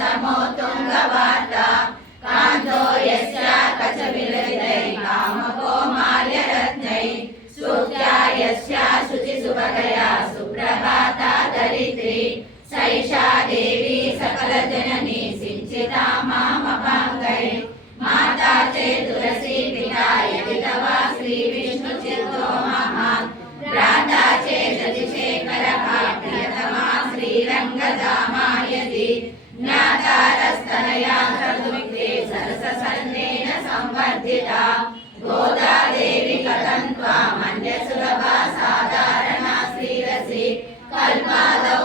समोतुंगवार्ता Kanto यस्या कचविललितै कामकोमाल्यरत्नै सूक्त्या यस्या शुचिसुभगया सुप्रभाता दरिद्री सैषा देवी सकलजननी सिञ्चिता मामपाङ्गै माता चेत् तुलसी पिता यदितवा श्रीविष्णुचित्तो महान् भ्राता चेत् शशिशेखरः प्रियतमा श्रीरङ्गधामायति ज्ञातारस्तनया क्रतुमित्रे सरससन्नेन संवर्धिता गोदा देवी कथं त्वामन्यसुलभा साधारणा श्रीरसि कल्पादौ